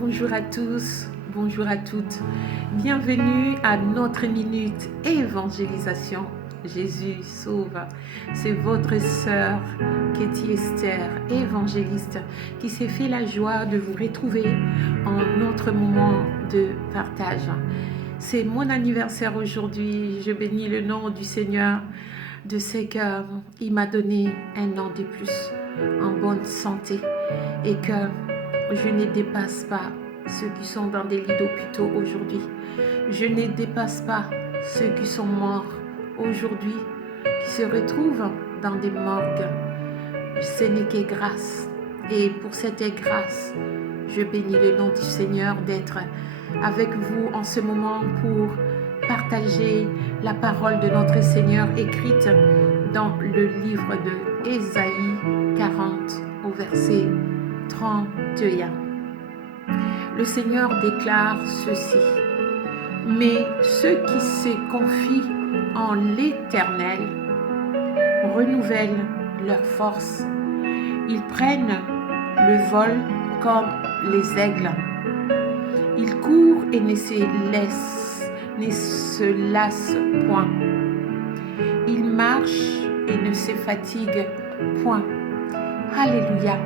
Bonjour à tous, bonjour à toutes. Bienvenue à notre minute évangélisation. Jésus sauve. C'est votre sœur Katie Esther, évangéliste, qui s'est fait la joie de vous retrouver en notre moment de partage. C'est mon anniversaire aujourd'hui. Je bénis le nom du Seigneur de ce qu'il m'a donné un an de plus en bonne santé et que je ne dépasse pas ceux qui sont dans des lits d'hôpitaux aujourd'hui. Je ne dépasse pas ceux qui sont morts aujourd'hui, qui se retrouvent dans des morgues. Ce n'est que grâce. Et pour cette grâce, je bénis le nom du Seigneur d'être avec vous en ce moment pour partager la parole de notre Seigneur écrite dans le livre de Ésaïe 40 au verset 31. Le Seigneur déclare ceci: mais ceux qui se confient en l'Éternel renouvellent leur force. Ils prennent le vol comme les aigles. Ils courent et ne se lassent point. Ils marchent et ne se fatiguent point. Alléluia.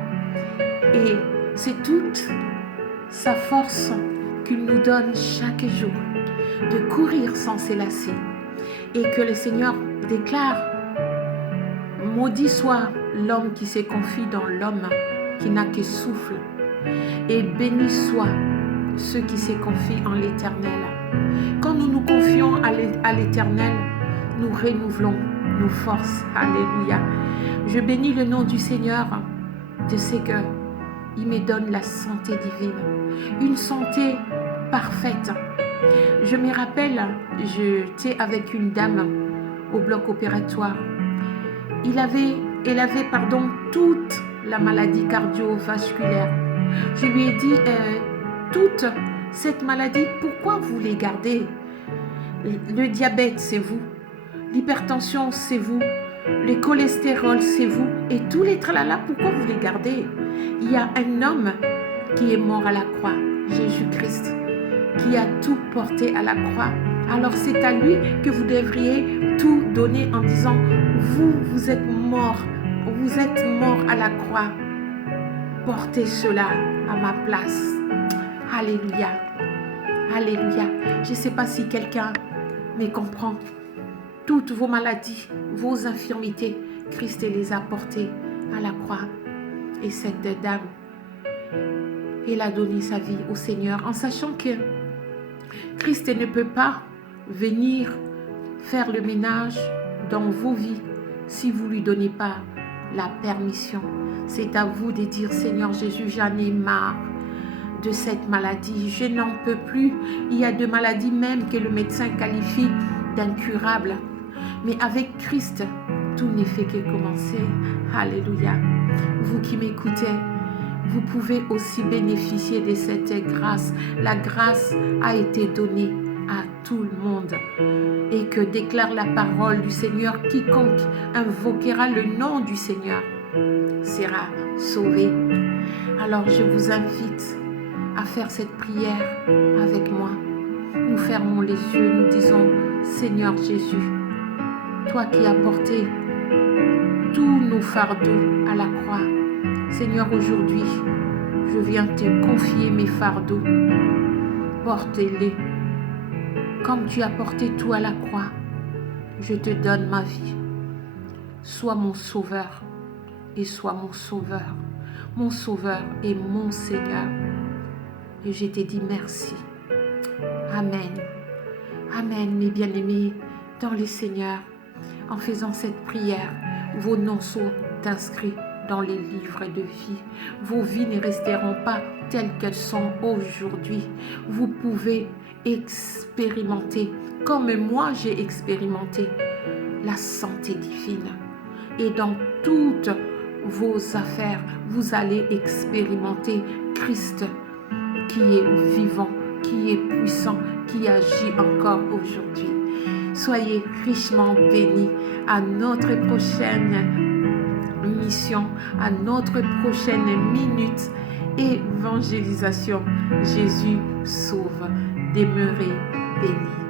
Et c'est toute sa force qu'il nous donne chaque jour de courir sans se lasser. Et que le Seigneur déclare: maudit soit l'homme qui se confie dans l'homme qui n'a que souffle, et béni soit ceux qui se confient en l'Éternel. Quand nous nous confions à l'Éternel, nous renouvelons nos forces. Alléluia. Je bénis le nom du Seigneur de ce qu'il me donne la santé divine, une santé parfaite. Je me rappelle, j'étais avec une dame au bloc opératoire. Elle avait toute la maladie cardiovasculaire. Je lui ai dit, toute cette maladie, pourquoi vous les gardez? Le diabète, c'est vous. L'hypertension, c'est vous. Le cholestérol, c'est vous. Et tous les tralala, pourquoi vous les gardez? Il y a un homme qui est mort à la croix, Jésus-Christ, qui a tout porté à la croix. Alors c'est à lui que vous devriez tout donner en disant: vous êtes mort à la croix. Portez cela à ma place. Alléluia. Alléluia. Je ne sais pas si quelqu'un me comprend. Toutes vos maladies, vos infirmités, Christ les a portées à la croix. Et cette dame, elle a donné sa vie au Seigneur en sachant que Christ ne peut pas venir faire le ménage dans vos vies si vous ne lui donnez pas la permission. C'est à vous de dire: Seigneur Jésus, j'en ai marre de cette maladie, je n'en peux plus. Il y a des maladies même que le médecin qualifie d'incurables. Mais avec Christ, tout n'est fait que commencer. Alléluia. Vous qui m'écoutez, vous pouvez aussi bénéficier de cette grâce. La grâce a été donnée à tout le monde. Et que déclare la parole du Seigneur: quiconque invoquera le nom du Seigneur sera sauvé. Alors je vous invite à faire cette prière avec moi. Nous fermons les yeux, nous disons: Seigneur Jésus, toi qui as porté tous nos fardeaux à la croix, Seigneur, aujourd'hui, je viens te confier mes fardeaux. Porte-les. Comme tu as porté tout à la croix, je te donne ma vie. Sois mon sauveur et sois mon sauveur. Mon sauveur et mon Seigneur. Et je te dis merci. Amen. Amen, mes bien-aimés dans le Seigneur. En faisant cette prière, vos noms sont inscrits dans les livres de vie. Vos vies ne resteront pas telles qu'elles sont aujourd'hui. Vous pouvez expérimenter, comme moi j'ai expérimenté, la santé divine. Et dans toutes vos affaires, vous allez expérimenter Christ qui est vivant, qui est puissant, qui agit encore aujourd'hui. Soyez richement bénis. À notre prochaine mission, à notre prochaine minute évangélisation. Jésus sauve. Demeurez bénis.